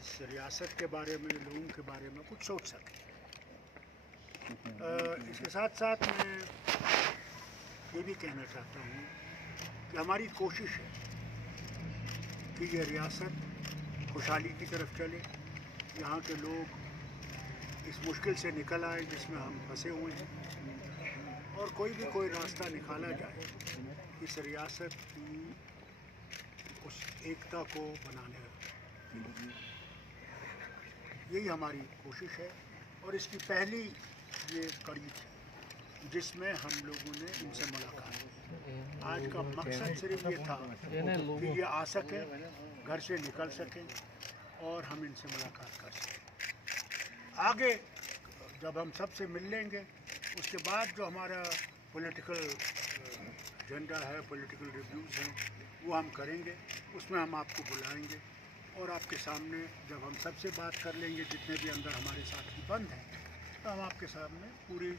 اس ریاست کے بارے میں، لوگوں کے بارے میں کچھ سوچ سکیں. اس کے ساتھ ساتھ میں یہ بھی کہنا چاہتا ہوں کہ ہماری کوشش ہے کہ یہ ریاست خوشحالی کی طرف چلے، یہاں کے لوگ اس مشکل سے نکل آئے جس میں ہم پھنسے ہوئے ہیں، اور کوئی راستہ نکالا جائے اس ریاست کی اس ایکتا کو بنانے کا. یہی ہماری کوشش ہے، اور اس کی پہلی یہ کڑی تھی جس میں ہم لوگوں نے ان سے ملاقات کی. آج کا مقصد صرف یہ تھا کہ یہ آ سکیں، گھر سے نکل سکیں اور ہم ان سے ملاقات کر سکیں. آگے جب ہم سب سے مل لیں گے، اس کے بعد جو ہمارا پولیٹیکل ایجنڈا ہے، پولیٹیکل ریویوز ہیں، وہ ہم کریں گے. اس میں ہم آپ کو بلائیں گے اور آپ کے سامنے جب ہم سب سے بات کر لیں گے، جتنے بھی اندر ہمارے ساتھی بند ہیں، تو ہم آپ کے سامنے پوری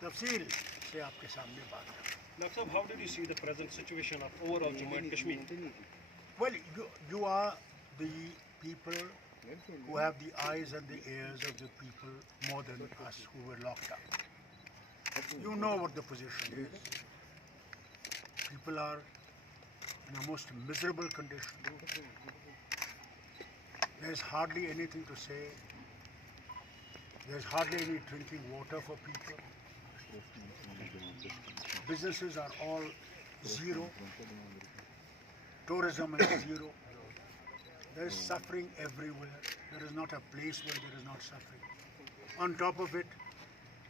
تفصیل سے آپ کے سامنے بات کریں. Dr. Saab, how did you see the present situation of overall Jammu and Kashmir? Well, you are the people who have the eyes and the ears of the people more than us who were locked up. You know what the position is. People are in a most miserable condition. There's hardly anything to say. There's hardly any drinking water for people. Businesses are all zero. Tourism is zero. There is suffering everywhere. There is not a place where there is not suffering. On top of it,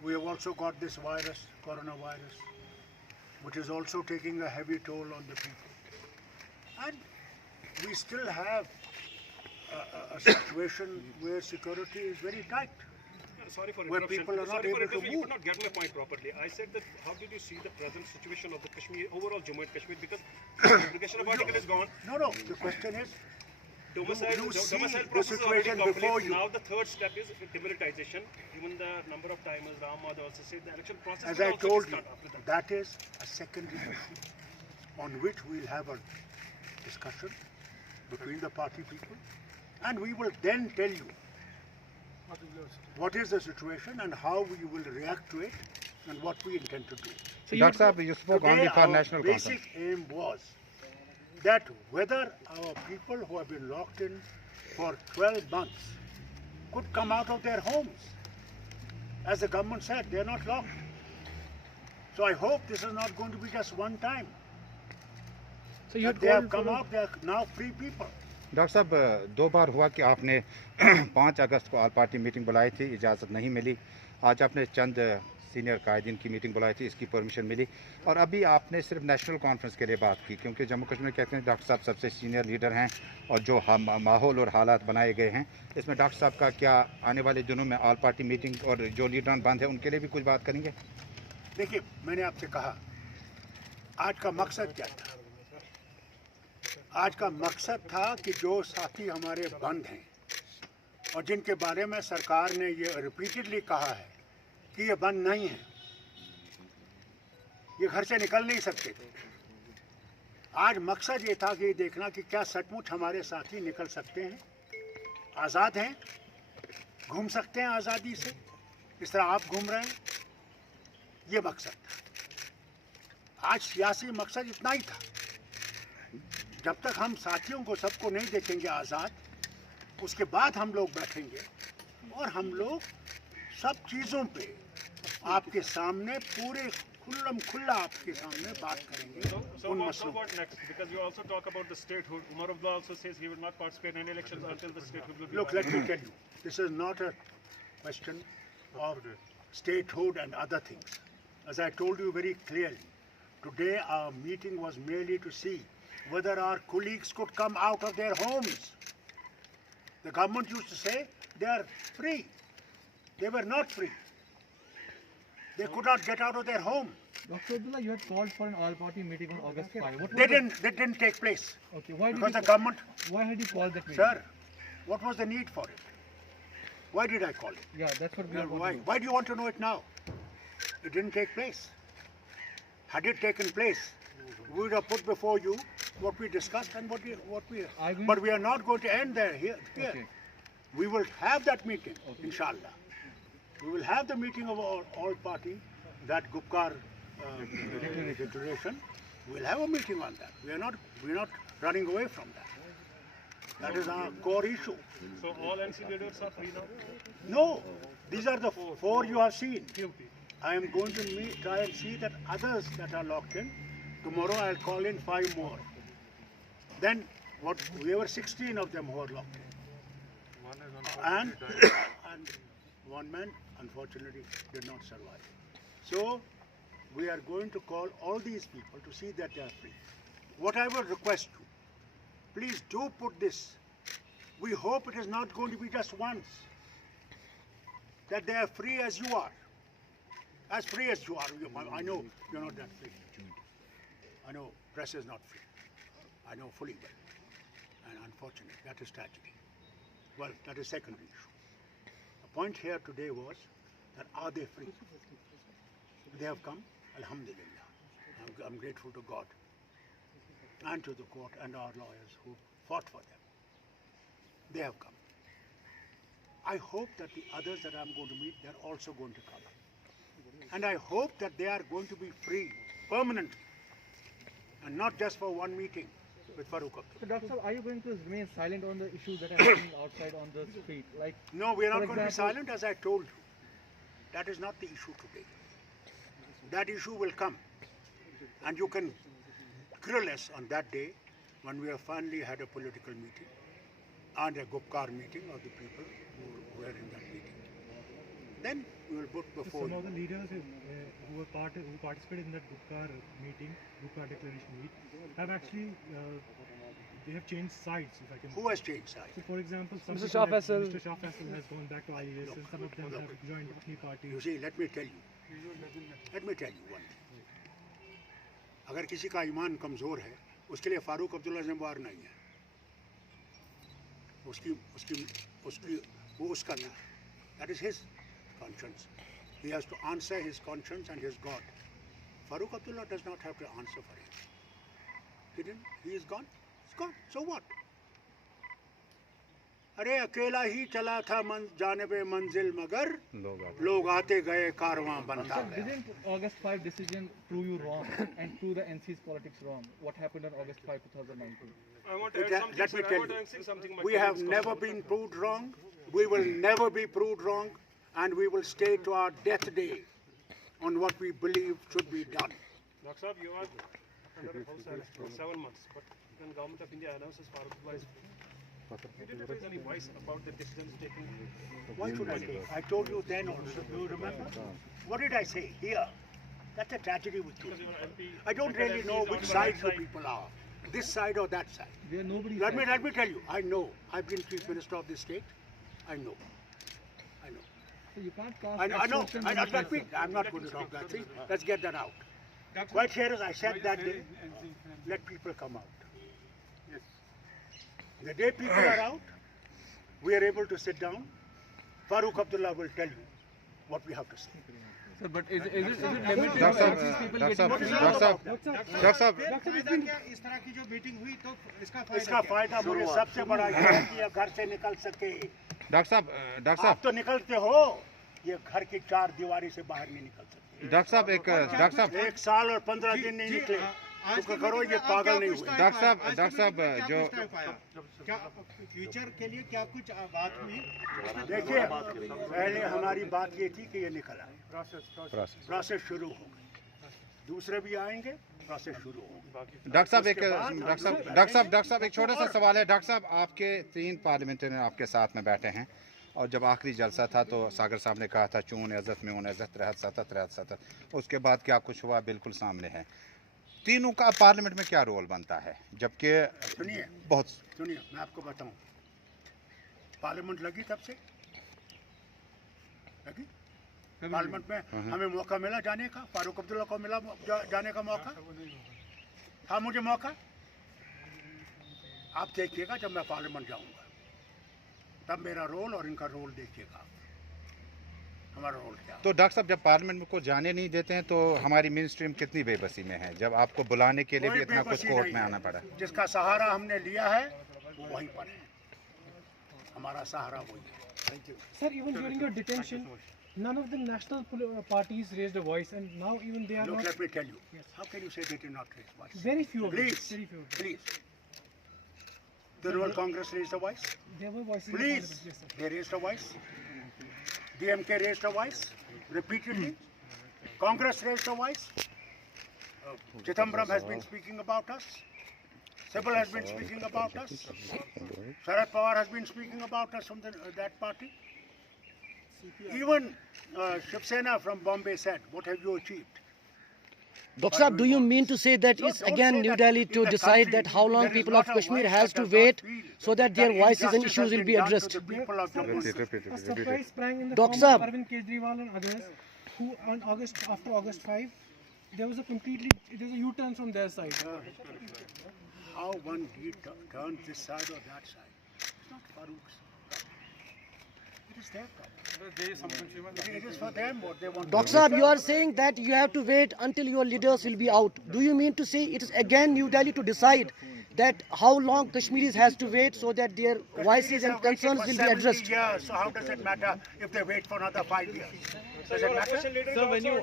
we have also got this virus, coronavirus, which is also taking a heavy toll on the people. And we still have a situation where security is very tight. Sorry for Where interruption. people are not Sorry for able to interruption. You move. could not get my point properly. I said that how did you see the present situation of the Kashmir, overall Jammu and Kashmir, because the abrogation of article is gone. No, the question is, Domicile you see domicile the process is already situation complete. before you. Now the third step is demilitarization. Even the number of timers, Ram Madhav also said the election process as will I also told you, start after that. that is a secondary issue on which we'll have a discussion between the party people, and we will then tell you what is the situation and how we will react to it and what we intend to do. So Dr. Saab, you spoke Today, only for our national basic conference. aim was that whether our people who have been locked in for 12 months could come out of their homes. As the government said, they are not locked. So I hope this is not going to be just one time. So you had They have called come for out, they are now free people. Doctor साहब, 2 बार हुआ कि आपने 5 अगस्त को all party meeting बुलाई थी, इजाज़त नहीं मिली. आज आपने चंद सीनियर कायदीन की मीटिंग बुलाई थी, इसकी परमिशन मिली, और अभी आपने सिर्फ नेशनल कॉन्फ्रेंस के लिए बात की, क्योंकि जम्मू कश्मीर कहते हैं डॉक्टर साहब सबसे सीनियर लीडर हैं और जो माहौल और हालात बनाए गए हैं, इसमें डॉक्टर साहब का क्या आने वाले दिनों में ऑल पार्टी मीटिंग और जो लीडरान बंद है उनके लिए भी कुछ बात करेंगे? देखिए, मैंने आपसे कहा आज का मकसद क्या था. आज का मकसद था कि जो साथी हमारे बंद हैं और जिनके बारे में सरकार ने ये रिपीटेडली कहा है कि ये बंद नहीं है, ये घर से निकल नहीं सकते थे. आज मकसद ये था कि ये देखना कि क्या सचमुच हमारे साथी निकल सकते हैं, आज़ाद हैं, घूम सकते हैं आज़ादी से, इस तरह आप घूम रहे हैं. ये मकसद था. आज सियासी मकसद इतना ही था. जब तक हम साथियों को सबको नहीं देखेंगे आज़ाद, उसके बाद हम लोग बैठेंगे और हम लोग सब चीज़ों पे आपके सामने पूरे खुल्ला आपके सामने बात करेंगे. So उन what मसलों next? Because you also talk about the statehood. Umar Abdullah also says he will not participate in any elections until the statehood will be. Look, let me tell you, this is not a question of statehood and other things. As I told you very clearly, today our meeting was merely to see whether our colleagues could come out of their homes. The government used to say they are free. They were not free. They could not get out of their home. Dr. Abdullah, you had called for an all-party meeting on August 5. What was They didn't take place. Okay, why did Because the you, government, why had you called that meeting? sir, what was the need for it? Why did I call it? Yeah, that's what we are going to know. Why do you want to know it now? It didn't take place. Had it taken place, we would have put before you what we discussed and what we I will- but we are not going to end there here. Okay. We will have that meeting, inshallah. We will have the meeting of all party, that Gupkar declaration. We'll have a meeting on that. We're not running away from that. That is our core issue. So all NC leaders are free now? No, these are the four you have seen. I am going to try and see that others that are locked in. Tomorrow I'll call in 5 more. Then we were 16 of them who are locked in. And one man unfortunately did not survive. So we are going to call all these people to see that they are free. What I will request you, please do put this. We hope it is not going to be just once. That they are free as you are. As free as you are. I know you're not that free. I know press is not free. I know fully well. And unfortunately, that is tragedy. Well, that is secondary issue. The point here today was that are they free? They have come, alhamdulillah. I'm grateful to God and to the court and our lawyers who fought for them. They have come. I hope that the others that I'm going to meet, they're also going to come. And I hope that they are going to be free permanently and not just for one meeting with Farooq Abdullah. So, Dr. Saab, are you going to remain silent on the issues that are happening outside on the street? Like, No, we are not for going to be example- silent, as I told you. That is not the issue today. That issue will come. And you can grill us on that day when we have finally had a political meeting and a Gupkar meeting of the people who were in that meeting. Then we will put before Some of you. the leaders who participated in that Gupkar meeting, Gupkar declaration meet, have actually they have changed sides. If I can. Who has changed sides? So, for example, some Mr. people Shah like Faisal. Mr. Shah Faisal has gone back to IAS, and some of them have joined Apni party. You see, let me tell you one thing. अगर किसी का ईमान कमज़ोर है, उसके लिए फारूक अब्दुल्ला ज़िम्मेवार नहीं है. वो उसका था. That is his conscience. He has to answer his conscience and his God. Farooq Abdullah does not have to answer for him. He is gone. He's gone. So what? अरे अकेला ही चला था जाने पे मंजिल मगर लोग आते गए कारवां बनता Sir, गया. didn't August 5 decision prove you wrong and prove the NC's politics wrong? What happened on August 5, 2019? I want to add something. Let me sir. tell I want to you, say something. My we have colleagues never talked been about. proved wrong. We will never be proved wrong, and we will stay to our death day on what we believe should be done. Dr. Saab, you are under house arrest for 7 months, but when Government of India announces Farooq Abdullah is free, you didn't raise any voice about the decisions taken. What should I say? I told you then also. Do you remember? What did I say here? That's a tragedy with you. Because you were MP. I don't really know which side you people are. This side or that side. Where nobody Let me tell you. I know. I've been Chief Minister of this state. I know. So you can't cast I know. assumptions on Let me, yourself. I'm not going to talk that thing. Let's get that out. Quite here, as I said that day, let people come out. The day people are out, we are able to sit down. Farooq Abdullah will tell you what we have to say. Sir, but is it limited to doctor NC's people साहब getting free? Doctor साहब इस तरह की जो meeting हुई तो इसका इसका फायदा मुझे सबसे बड़ा ये है कि ये घर से निकल सके. डॉक्टर आप साहब तो निकलते हो, ये घर की 4 दीवारी से बाहर नहीं निकल सकते. डॉक्टर साहब डॉक्टर साहब 1 साल और 15 दिन नहीं निकले. शुक्र करो ये पागल नहीं हुए. डॉक्टर साहब जो क्या फ्यूचर के लिए क्या कुछ बात हुई? देखिए, पहले हमारी बात ये थी कि ये निकल आए. प्रोसेस शुरू हो गई. दूसरे भी आएंगे, प्रोसेस शुरू होगा. डॉक्टर साहब एक छोटा सा सवाल है. डॉक्टर साहब आपके 3 पार्लियामेंटेरियन आपके साथ में बैठे हैं और जब आखिरी जलसा था तो सागर साहब ने कहा था चून इज़्ज़त में उन इज़्ज़त रहत सतत. उसके बाद क्या कुछ हुआ बिल्कुल सामने है. तीनों का पार्लियामेंट में क्या रोल बनता है जबकि सुनिए मैं आपको बताऊं. पार्लियामेंट लगी तब से लगी. पार्लियामेंट में हमें मौका मिला जाने का. फारूक अब्दुल्ला को मिला जाने का मौका. था मुझे मौका. आप देखिएगा जब मैं पार्लियामेंट जाऊंगा तब मेरा रोल और इनका रोल देखिएगा. हमारा रोल क्या। तो डॉक्टर साहब, जब पार्लियामेंट में को जाने नहीं देते हैं तो हमारी मेन स्ट्रीम कितनी बेबसी में है, जब आपको बुलाने के लिए भी इतना कुछ कोर्ट में आना पड़ा। जिसका सहारा हमने लिया है वो वहीं पर है, हमारा सहारा वही है। Sir, even during your detention, none of the national parties raised a voice, and now even they are Look, not. let me tell you, how can you say they did not raise voice? Very few of them. Please, Very few of them. please. Trinamool Congress raised a voice. There were voices. in Please, Parliament, yes, sir. they raised a voice. DMK raised a voice repeatedly. Congress raised a voice. Chidambaram has been speaking about us. Sibal has been speaking about us. Sharad Pawar has been speaking about us from that party. Even Shiv Sena from Bombay said, "What have you achieved?" Dr. Saab, do you mean to say that No, it's don't again say New that. Delhi In to the decide country, that how long there is people not of a Kashmir voice has that to does wait not feel so that their voices and injustice issues has will been be done to addressed? the people of Jammu and Kashmir. A surprise sprang in the Dr. form of Saab. Arvind Kejriwal and others, who after August 5, there was a U-turn from their side. How one lead turns this side or that side? It's not Farouk's problem. It is their problem. It is for them what they want. Dr. Saab, you are saying that you have to wait until your leaders will be out. Do you mean to say it is again New Delhi to decide that how long Kashmiris has to wait so that their voices and concerns will be addressed? Years, so how does it matter if they wait for another 5 years? Does it matter? Sir, when you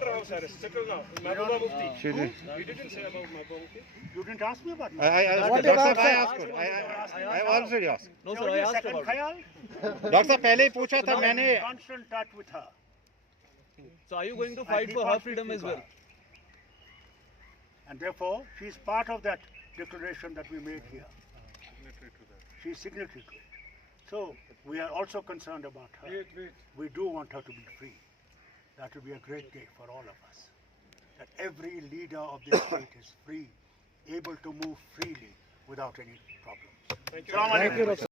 settle now, Mahbooba Mufti. We didn't say about Mahbooba Mufti. You didn't ask me about I that. What Dr. about, Saab, I sir? asked. I already asked. No, sir, I asked Second about it. khayal? Doctor साहब पहले ही पूछा था मैंने। I'm in constant touch with her. So are you going to I fight keep for on her freedom speaking as to well? her. And therefore, she is part of that declaration that we made here. She is signatory to it. So we are also concerned about her. We do want her to be free. That will be a great day for all of us. That every leader of this state is free, able to move freely without any problems. Thank you. Assalamu alaikum.